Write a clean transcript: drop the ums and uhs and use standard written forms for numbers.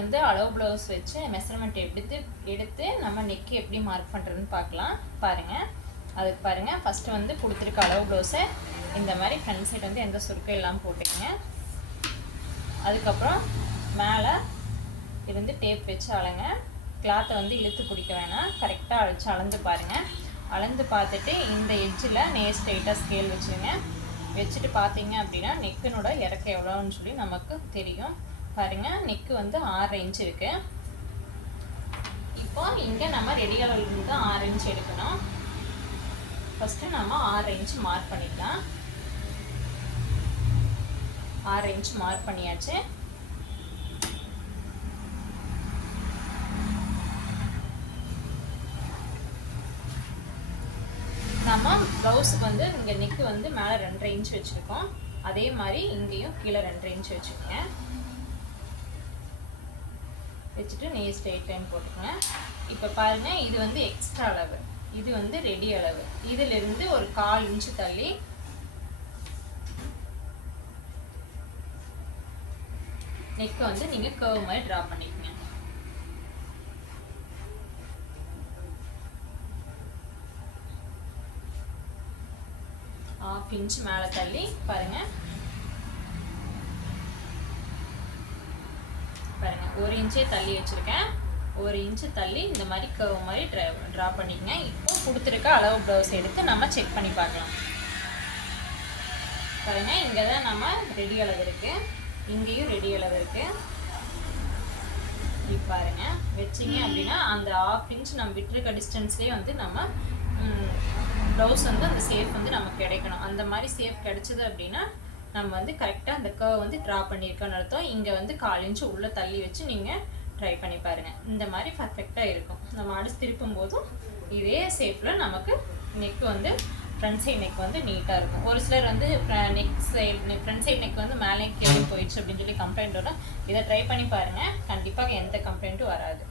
வந்து அளவு ப்ளவுஸ் வச்சு மெஷர்மெண்ட் எடுத்து நம்ம நெக்கு எப்படி மார்க் பண்ணுறதுன்னு பார்க்கலாம். பாருங்கள், அதுக்கு பாருங்கள், ஃபஸ்ட்டு வந்து கொடுத்துருக்க அளவு ப்ளவுஸை இந்த மாதிரி ஃப்ரண்ட் சைடு வந்து எந்த சுருக்கம் இல்லாமல் போட்டுக்கங்க. அதுக்கப்புறம் மேலே இது வந்து டேப் வச்சு அளங்க. கிளாத்தை வந்து இழுத்து பிடிக்க வேணாம், கரெக்டாக அழிச்சு அளந்து பாருங்கள். அளந்து பார்த்துட்டு இந்த எட்ஜில் ஸ்ட்ரெயிட்டாக ஸ்கேல் வச்சுருங்க. வச்சுட்டு பார்த்தீங்க அப்படின்னா நெக்கினோட இறக்க எவ்வளோன்னு சொல்லி நமக்கு தெரியும். பாருங்கள், நெக்கு வந்து 6 இன்ச் இருக்குது. இப்போ இங்கே நம்ம ரெடி அளவுலேருந்து 6 இன்ச் எடுக்கணும். ஃபஸ்ட்டு நம்ம 6 இன்ச் மார்க் பண்ணிக்கலாம். 6 இன்ச் மார்க் பண்ணியாச்சு. நம்ம ப்ளவுஸுக்கு வந்து இங்கே நெக்கு வந்து மேலே 2.5 இன்ச் வச்சுருக்கோம். அதே மாதிரி இங்கேயும் கீழே 2.5 இன்ச் வச்சுக்கோங்க. வச்சுட்டு ஸ்ட்ரெயிட் லைன் போட்டுக்கோங்க. இப்போ பாருங்கள், இது வந்து எக்ஸ்ட்ரா அளவு, இது வந்து ரெடி அளவு. இதிலிருந்து ஒரு 1/4 இன்ச்சு தள்ளி நெக்கு வந்து நீங்கள் கர்வ் மாதிரி ட்ரா பண்ணிக்கோங்க. ½ இன்ச் மேலே தள்ளி பாருங்கள். 1 இன்ச்சே தள்ளி வச்சுருக்கேன். 1 இன்ச்சு தள்ளி இந்த மாதிரி கர்வ் மாதிரி ட்ரா பண்ணிக்கங்க. இப்போ கொடுத்துருக்க அளவு ப்ளவுஸ் எடுத்து நம்ம செக் பண்ணி பார்க்கலாம். பாருங்கள், இங்கே தான் நம்ம ரெடி அளவு இருக்குது, இங்கேயும் ரெடி அளவு இருக்குது. இப்படி பாருங்கள், வச்சிங்க அப்படின்னா அந்த ½ இன்ச் நம்ம விட்டுருக்க டிஸ்டன்ஸ்லேயே வந்து நம்ம ப்ளவுஸ் வந்து அந்த சேஃப் வந்து நமக்கு கிடைக்கணும். அந்த மாதிரி சேஃப் கிடைச்சிது அப்படின்னா நம்ம வந்து கரெக்டாக அந்த கர்வ் வந்து ட்ரா பண்ணியிருக்கோன்னு அர்த்தம். இங்கே வந்து 1/4 இன்ச்சு உள்ளே தள்ளி வச்சு நீங்கள் ட்ரை பண்ணி பாருங்கள். இந்த மாதிரி பர்ஃபெக்டாக இருக்கும். நம்ம அடுத்து திருப்பும் போதும் இதே ஷேப்பில் நமக்கு நெக் வந்து ஃப்ரண்ட் சைட் நெக் வந்து நீட்டாக இருக்கும். ஒரு சிலர் வந்து ஃப்ரண்ட் சைட் நெக் வந்து மேலே கீழே போயிடுச்சு அப்படின்னு சொல்லி கம்ப்ளைண்ட் வரும். இதை ட்ரை பண்ணி பாருங்கள், கண்டிப்பாக எந்த கம்ப்ளைண்ட்டும் வராது.